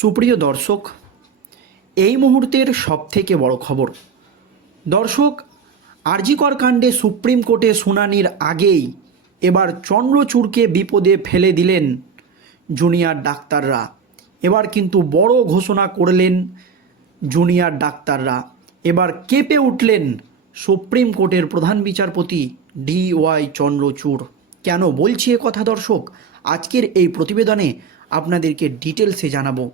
সুপ্রিয় দর্শক, এই মুহূর্তের সবথেকে বড় খবর। দর্শক, আরজিকর কাণ্ডে সুপ্রিম কোর্টে শুনানির আগেই এবার চন্দ্রচূড়কে বিপদে ফেলে দিলেন জুনিয়র ডাক্তাররা। এবার কিন্তু বড় ঘোষণা করলেন জুনিয়র ডাক্তাররা। এবার কেঁপে উঠলেন সুপ্রিম কোর্টের প্রধান বিচারপতি ডি ওয়াই চন্দ্রচূড়। কেন বলছি কথা দর্শক? আজকের এই প্রতিবেদনে আপনাদেরকে ডিটেলসে জানাব।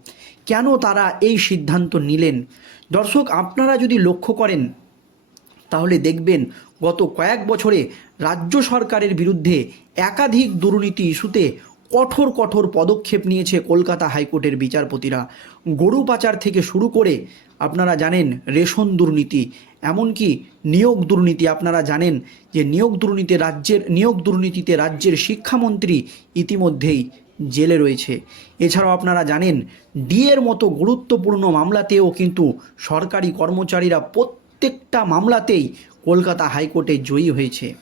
কেন তারা এই সিদ্ধান্ত নিলেন? দর্শক, আপনারা যদি লক্ষ্য করেন, তাহলে দেখবেন গত কয়েক বছরে রাজ্য সরকারের বিরুদ্ধে একাধিক দুর্নীতি ইস্যুতে কঠোর কঠোর পদক্ষেপ নিয়েছে কলকাতা হাইকোর্টের বিচারপতিরা। গরু পাচার থেকে শুরু করে, আপনারা জানেন, রেশন দুর্নীতি, এমনকি নিয়োগ দুর্নীতি, আপনারা জানেন যে নিয়োগ দুর্নীতি রাজ্যের, নিয়োগ দুর্নীতিতে রাজ্যের শিক্ষামন্ত্রী ইতিমধ্যেই জেলে রয়েছে। এছাড়াও আপনারা জানেন, ডিএর মতো গুরুত্বপূর্ণ মামলাতেও কিন্তু সরকারি কর্মচারীরা প্রত্যেকটা মামলাতেই কলকাতা হাইকোর্টে জয়ী হয়েছে।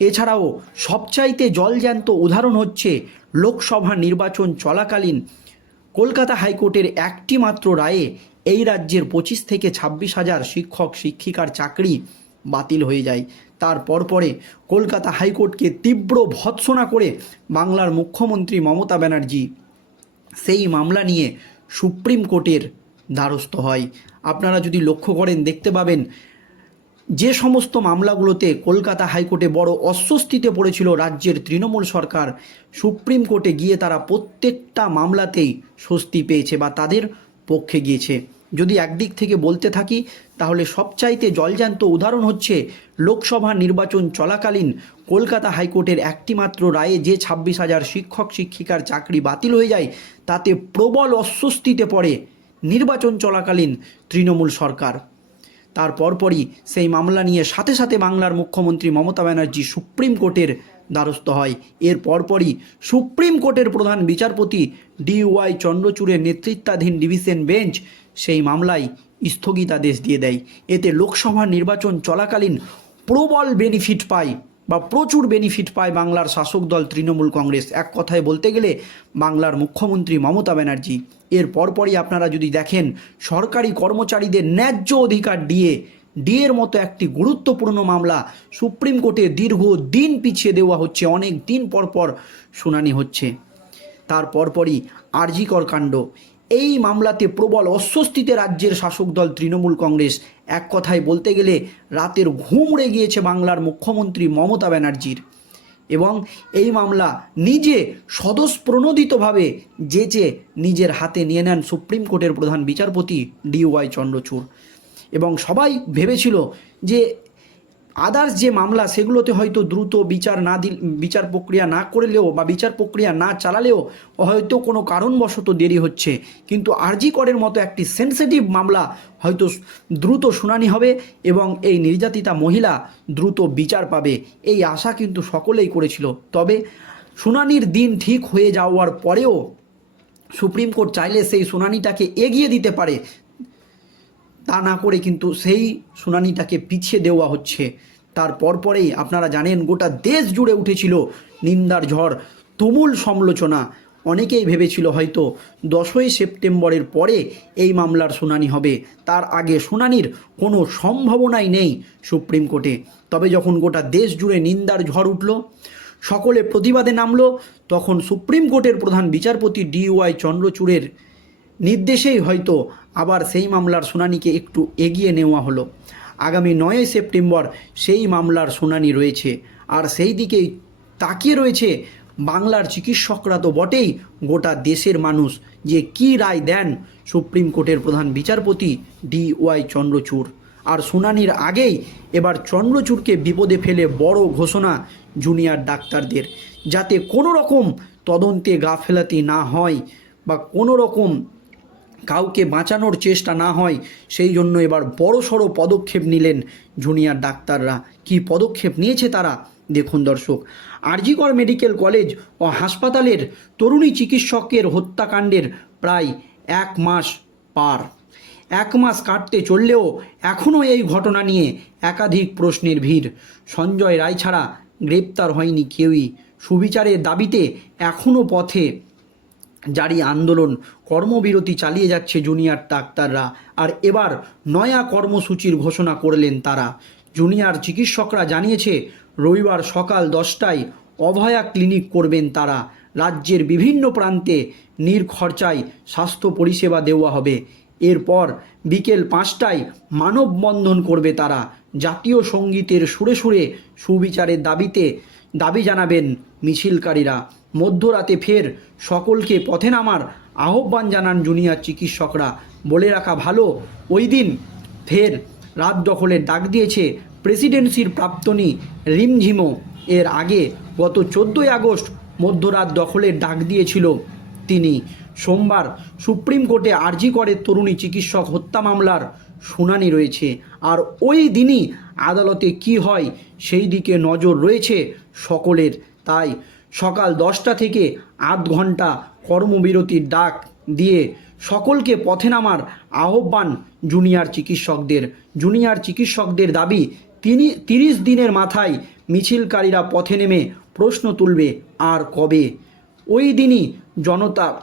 এছাড়াও সবচাইতে জলজ্যান্ত উদাহরণ হচ্ছে, লোকসভা নির্বাচন চলাকালীন কলকাতা হাইকোর্টের একটি মাত্র রায়ে এই রাজ্যের পঁচিশ থেকে ছাব্বিশ হাজার শিক্ষক, শিক্ষিকার চাকরি বাতিল হয়ে যায়। তার পরপরে কলকাতা হাইকোর্টকে তীব্র ভৎসনা করে বাংলার মুখ্যমন্ত্রী মমতা ব্যানার্জি সেই মামলা নিয়ে সুপ্রিম কোর্টের দ্বারস্থ হয়। আপনারা যদি লক্ষ্য করেন, দেখতে পাবেন যে সমস্ত মামলাগুলোতে কলকাতা হাইকোর্টে বড় অস্বস্তিতে পড়েছিল রাজ্যের তৃণমূল সরকার, সুপ্রিম কোর্টে গিয়ে তারা প্রত্যেকটা মামলাতেই স্বস্তি পেয়েছে বা তাদের পক্ষে গিয়েছে। যদি একদিক থেকে বলতে থাকি, তাহলে সবচাইতে জলজান্ত উদাহরণ হচ্ছে লোকসভা নির্বাচন চলাকালীন কলকাতা হাইকোর্টের একটিমাত্র রায়ে যে ছাব্বিশ হাজার শিক্ষক, শিক্ষিকার চাকরি বাতিল হয়ে যায়, তাতে প্রবল অস্বস্তিতে পড়ে নির্বাচন চলাকালীন তৃণমূল সরকার। তার পরপরই সেই মামলা নিয়ে সাথে সাথে বাংলার মুখ্যমন্ত্রী মমতা ব্যানার্জি সুপ্রিম কোর্টের দ্বারস্থ হয়। এর পরপরই সুপ্রিম কোর্টের প্রধান বিচারপতি ডি ওয়াই চন্দ্রচূড়ের নেতৃত্বাধীন ডিভিশন বেঞ্চ সেই মামলায় স্থগিতাদেশ দিয়ে দেয়। এতে লোকসভা নির্বাচন চলাকালীন প্রবল বেনিফিট পায় বা প্রচুর বেনিফিট পায় বাংলার শাসক দল তৃণমূল কংগ্রেস। এক কথায় বলতে গেলে বাংলার মুখ্যমন্ত্রী মমতা ব্যানার্জি। এর পরপরই আপনারা যদি দেখেন, সরকারি কর্মচারীদের ন্যায্য অধিকার দিয়ে ডিএর মতো একটি গুরুত্বপূর্ণ মামলা সুপ্রিম কোর্টে দীর্ঘ দিন পিছিয়ে দেওয়া হচ্ছে, অনেক দিন পর পর শুনানি হচ্ছে। তার পরপরই আরজিকর কাণ্ড। এই মামলাতে প্রবল অস্বস্তিতে রাজ্যের শাসক দল তৃণমূল কংগ্রেস। এক কথায় বলতে গেলে, রাতের ঘুম উড়ে গিয়েছে বাংলার মুখ্যমন্ত্রী মমতা ব্যানার্জির। এবং এই মামলা নিজে স্বতঃপ্রণোদিতভাবে যেচে নিজের হাতে নিয়ে নেন সুপ্রিম কোর্টের প্রধান বিচারপতি ডি ওয়াই চন্দ্রচূড়। এবং সবাই ভেবেছিল যে আদার্স যে মামলা, সেগুলোতে হয়তো দ্রুত বিচার না দিল, বিচার প্রক্রিয়া না করলেও বা বিচার প্রক্রিয়া না চালালেও হয়তো কোনো কারণবশত দেরি হচ্ছে। কিন্তু আরজি করের মতো একটি সেন্সিটিভ মামলা হয়তো দ্রুত শুনানি হবে এবং এই নির্যাতিতা মহিলা দ্রুত বিচার পাবে। এই আশা কিন্তু সকলেই করেছিল। তবে শুনানির দিন ঠিক হয়ে যাওয়ার পরেও সুপ্রিম কোর্ট চাইলে সেই শুনানিটাকে এগিয়ে দিতে পারে। তা না করে কিন্তু সেই শুনানিটাকে পিছিয়ে দেওয়া হচ্ছে। তার পরপরেই আপনারা জানেন, গোটা দেশ জুড়ে উঠেছিল নিন্দার ঝড়, তুমুল সমালোচনা। অনেকেই ভেবেছিল হয়তো দশই সেপ্টেম্বরের পরে এই মামলার শুনানি হবে। তার আগে শুনানির কোনো সম্ভাবনাই নেই সুপ্রিম কোর্টে। তবে যখন গোটা দেশ জুড়ে নিন্দার ঝড় উঠল, সকলে প্রতিবাদে নামলো, তখন সুপ্রিম কোর্টের প্রধান বিচারপতি ডি ওয়াই চন্দ্রচূড়ের নির্দেশেই হয়তো আবার সেই মামলার শুনানিকে একটু এগিয়ে নেওয়া হলো। আগামী নয়ই সেপ্টেম্বর সেই মামলার শুনানি রয়েছে। আর সেই দিকেই তাকিয়ে রয়েছে বাংলার চিকিৎসকরা তো বটেই গোটা দেশের মানুষ যে কি রায় দেন সুপ্রিম কোর্টের প্রধান বিচারপতি ডি ওয়াই চন্দ্রচূড়। আর শুনানির আগেই এবার চন্দ্রচূড়কে বিপদে ফেলে বড় ঘোষণা জুনিয়র ডাক্তারদের। যাতে কোনো রকম তদন্তে গাফেলাতি না হয় বা কোনো রকম কাউকে বাঁচানোর চেষ্টা না হয়, সেই জন্য এবার বড় সড়ো পদক্ষেপ নিলেন জুনিয়র ডাক্তাররা। কি পদক্ষেপ নিয়েছে তারা? দেখুন দর্শক, আরজিকর মেডিকেল কলেজ ও হাসপাতালের তরুণী চিকিৎসকের হত্যাকাণ্ডের প্রায় এক মাস পার। এক মাস কাটতে চললেও এখনও এই ঘটনা নিয়ে একাধিক প্রশ্নের ভিড়। সঞ্জয় রায় ছাড়া গ্রেপ্তার হয়নি কেউই। সুবিচারের দাবিতে এখনও পথে জারি আন্দোলন। কর্মবিরতি চালিয়ে যাচ্ছে জুনিয়র ডাক্তাররা। আর এবার নয়া কর্মসূচির ঘোষণা করলেন তারা। জুনিয়র চিকিৎসকরা জানিয়েছে, রবিবার সকাল দশটায় অভয়া ক্লিনিক করবেন তারা। রাজ্যের বিভিন্ন প্রান্তে নির্খরচায় স্বাস্থ্য পরিষেবা দেওয়া হবে। এরপর বিকেল পাঁচটায় মানববন্ধন করবে তারা। জাতীয় সঙ্গীতের সুরে সুরে সুবিচারের দাবিতে দাবি জানাবেন মিছিলকারীরা। মধ্যরাতে ফের সকলকে পথে নামার আহ্বান জানান জুনিয়র চিকিৎসকরা। বলে রাখা ভালো, ওই দিন ফের রাত দখলের ডাক দিয়েছে প্রেসিডেন্সির প্রাপ্তনী রিমঝিমো। এর আগে গত চোদ্দোই আগস্ট মধ্যরাত দখলের ডাক দিয়েছিল তিনি। সোমবার সুপ্রিম কোর্টে আর্জি করে তরুণী চিকিৎসক হত্যা মামলার শুনানি রয়েছে। আর ওই দিনই আদালতে কি হয় সেই দিকে নজর রয়েছে সকলের, তাই সকাল দশটা থেকে আধ ঘণ্টা কর্মবিরতির ডাক দিয়ে সকলকে পথে নামার আহ্বান জুনিয়র চিকিৎসকদের। জুনিয়র চিকিৎসকদের দাবি, তিনি তিরিশ দিনের মাথায় মিছিলকারীরা পথে নেমে প্রশ্ন তুলবে আর কবে। ওই দিনই জনতা,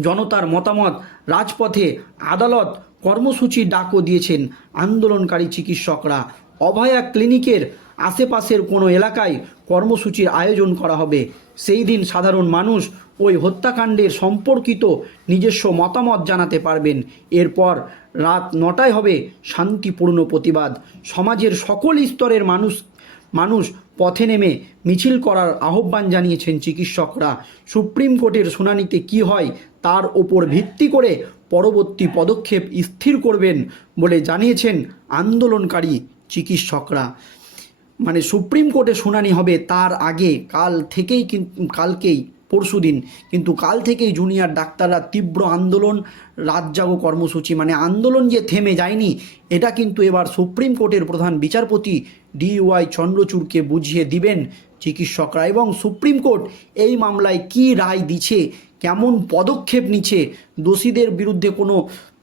জনতার মতামত রাজপথে আদালত কর্মসূচি ডাকও দিয়েছেন আন্দোলনকারী চিকিৎসকরা। অভয়া ক্লিনিকের আশেপাশের কোনো এলাকায় কর্মসূচির আয়োজন করা হবে। সেই দিন সাধারণ মানুষ ওই হত্যাকাণ্ডের সম্পর্কিত নিজস্ব মতামত জানাতে পারবেন। এরপর রাত নটায় হবে শান্তিপূর্ণ প্রতিবাদ। সমাজের সকল স্তরের মানুষ মানুষ পথে নেমে মিছিল করার আহ্বান জানিয়েছেন চিকিৎসকরা। সুপ্রিম কোর্টের শুনানিতে কি হয় তার ওপর ভিত্তি করে পরবর্তী পদক্ষেপ স্থির করবেন বলে জানিয়েছেন আন্দোলনকারী চিকিৎসকরা। মানে সুপ্রিম কোর্টে শুনানি হবে তার আগে, কাল থেকেই কালকেই পরশুদিন কিন্তু কাল থেকেই জুনিয়র ডাক্তাররা তীব্র আন্দোলন রাত জাগো কর্মসূচি মানে আন্দোলন যে থেমে যায়নি, এটা কিন্তু এবার সুপ্রিম কোর্টের প্রধান বিচারপতি ডিওয়াই চন্দ্রচূড়কে বুঝিয়ে দিবেন চিকিৎসকরা। এবং সুপ্রিম কোর্ট এই মামলায় কি রায় দিচ্ছে কেমন পদক্ষেপ নিচ্ছে দোষীদের বিরুদ্ধে কোনো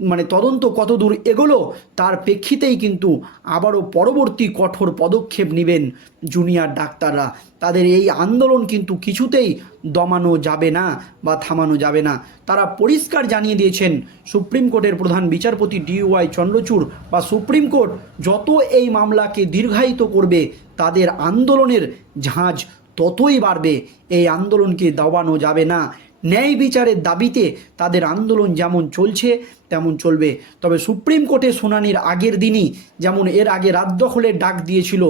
মানে তদন্ত কত দূর এগোলো তার প্রেক্ষিতেই কিন্তু আবারও পরবর্তী কঠোর পদক্ষেপ নেবেন জুনিয়র ডাক্তাররা। তাদের এই আন্দোলন কিন্তু কিছুতেই দমানো যাবে না বা থামানো যাবে না। তারা পরিষ্কার জানিয়ে দিয়েছেন, সুপ্রিম কোর্টের প্রধান বিচারপতি ডিওয়াই চন্দ্রচূড় বা সুপ্রিম কোর্ট যত এই মামলাকে দীর্ঘায়িত করবে, তাদের আন্দোলনের ঝাঁজ ততই বাড়বে। এই আন্দোলনকে দাবানো যাবে না। ন্যায় বিচারের দাবিতে তাদের আন্দোলন যেমন চলছে, তেমন চলবে। তবে সুপ্রিম কোর্টে শুনানির আগের দিনই যেমন এর আগে রাত দখলের ডাক দিয়েছিল,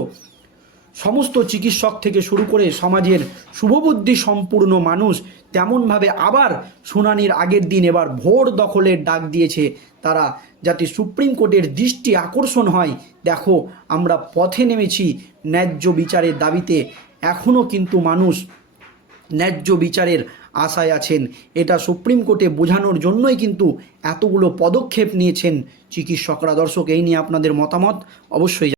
সমস্ত চিকিৎসক থেকে শুরু করে সমাজের শুভবুদ্ধি সম্পূর্ণ মানুষ তেমনভাবে আবার শুনানির আগের দিন এবার ভোর দখলের ডাক দিয়েছে তারা। যাতে সুপ্রিম কোর্টের দৃষ্টি আকর্ষণ হয়, দেখো আমরা পথে নেমেছি ন্যায্য বিচারের দাবিতে। এখনও কিন্তু মানুষ ন্যায্য বিচারের আশায় আছেন। এটা সুপ্রিম কোর্টে বোঝানোর জন্যই কিন্তু এতগুলো পদক্ষেপ নিয়েছেন চিকিৎসকরা। দর্শক, এই নিয়ে আপনাদের মতামত অবশ্যই